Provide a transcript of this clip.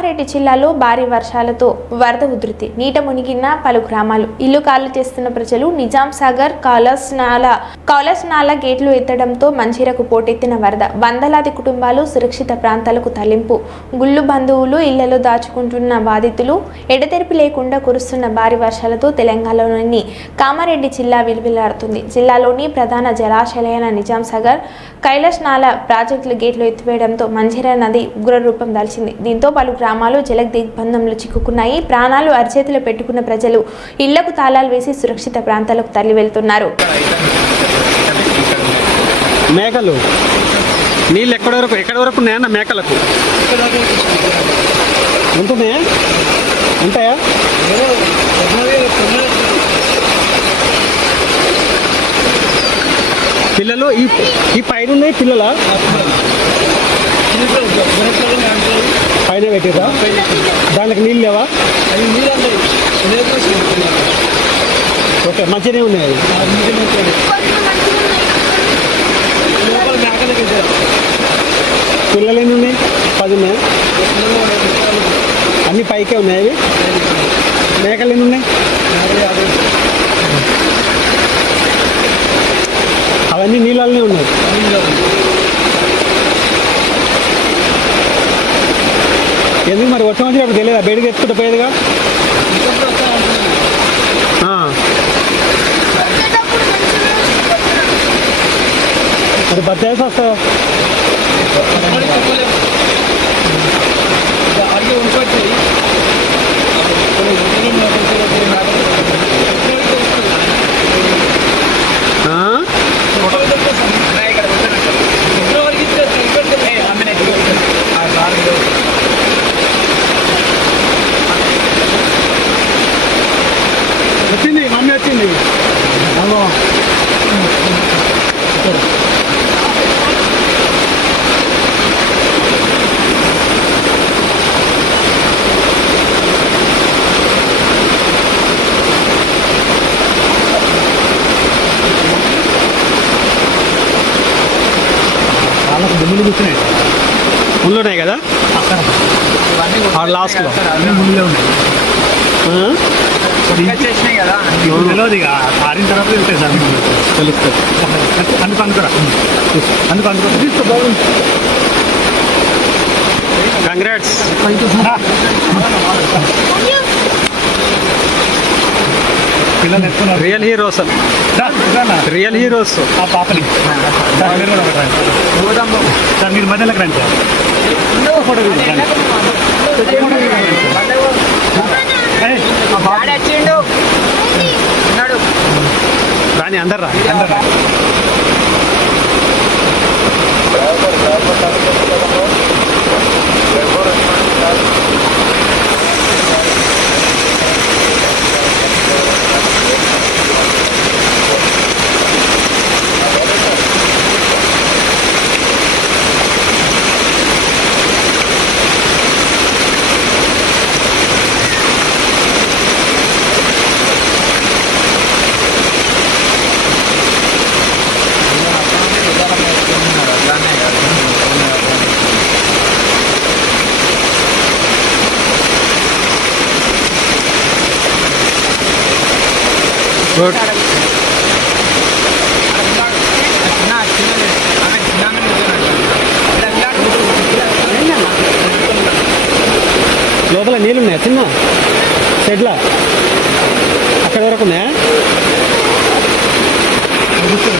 కామారెడ్డి జిల్లాలో భారీ వర్షాలతో వరద ఉధృతి. నీట మునిగిన పలు గ్రామాలు. ఇల్లు కాలు చేస్తున్న ప్రజలు నిజాం సాగర్ కాలస్నాల కాలస్నాల గేట్లు ఎత్తడంతో మంజీరకు పోటెత్తిన వరద. వందలాది కుటుంబాలు సురక్షిత ప్రాంతాలకు తరలింపు. గుళ్ళు బంధువులు ఇళ్ళలో దాచుకుంటున్న బాధితులు ఎడతెరిపి లేకుండా కురుస్తున్న భారీ వర్షాలతో తెలంగాణలోని కామారెడ్డి జిల్లా విలువిలాడుతుంది జిల్లాలోని ప్రధాన జలాశయాలైన నిజాం సాగర్ కైలాస్నాల ప్రాజెక్టుల గేట్లు ఎత్తివేయడంతో మంజీరా నది ఉగ్ర రూపం దాల్చింది. దీంతో పలు గ్రామాలు జల దిగ్బంధంలో చిక్కుకున్నాయి. ప్రాణాలు అరిచేతిలో పెట్టుకున్న ప్రజలు ఇళ్ళకు తాళాలు వేసి సురక్షిత ప్రాంతాలకు తరలి వెళ్తున్నారు మేకలు. నీళ్ళు ఎక్కడ వరకు ఎక్కడ వరకు ఉన్నాయన్న మేకలకు? ఉంటున్నాయా ఉంటాయా పిల్లలు ఈ ఈ పైన ఉన్నాయి పిల్లల? పైన పెట్టేదా దానికి నీళ్ళు లేవా? ఓకే మంచిగానే ఉన్నాయి పిల్లలు ఎన్ని ఉన్నాయి? పది ఉన్నాయి? అన్ని పైకే ఉన్నాయి అవి? మేకలు ఎన్ని ఉన్నాయి? అవన్నీ నీళ్ళనే ఉన్నాయి ఎందుకు మరి వర్షం వచ్చినప్పుడు తెలియదా బయటకు ఎత్తుకుంటే పోయేదిగా ఆ. మరి వస్తావు వస్తావా ఆ? వచ్చింది మమ్మీ వచ్చింది. వాళ్ళకు దుమ్ములు కూర్చున్నాయి. ముళ్ళు ఉన్నాయి కదా ఆ లాస్ట్లో. ముళ్ళే ఉన్నాయి. ఆ? ఇప్పుడు తెలియదు ఇక. ఆరిన తర్వాత వెళ్తాయి సార్ మీకు. తెలుస్తుంది అందుకు అనుకోరా. అందుకు అనుకో తీసుకో బాగుంది కంగ్రాట్స్ పిల్లలు ఎత్తున్నారు. Real heroes. రియల్ హీరోస్ ఆ పాపని. సార్ మీరు మధ్యలోకి రండి సార్. ఫోటో తీయండి. ఏయ్, ఆ పాప- రాని అందరు రా అందరూ రా. గుడ్ లోపల నీళ్ళు ఉన్నాయా చిన్న. షెడ్లా. అక్కడ వరకు ఉన్నాయా?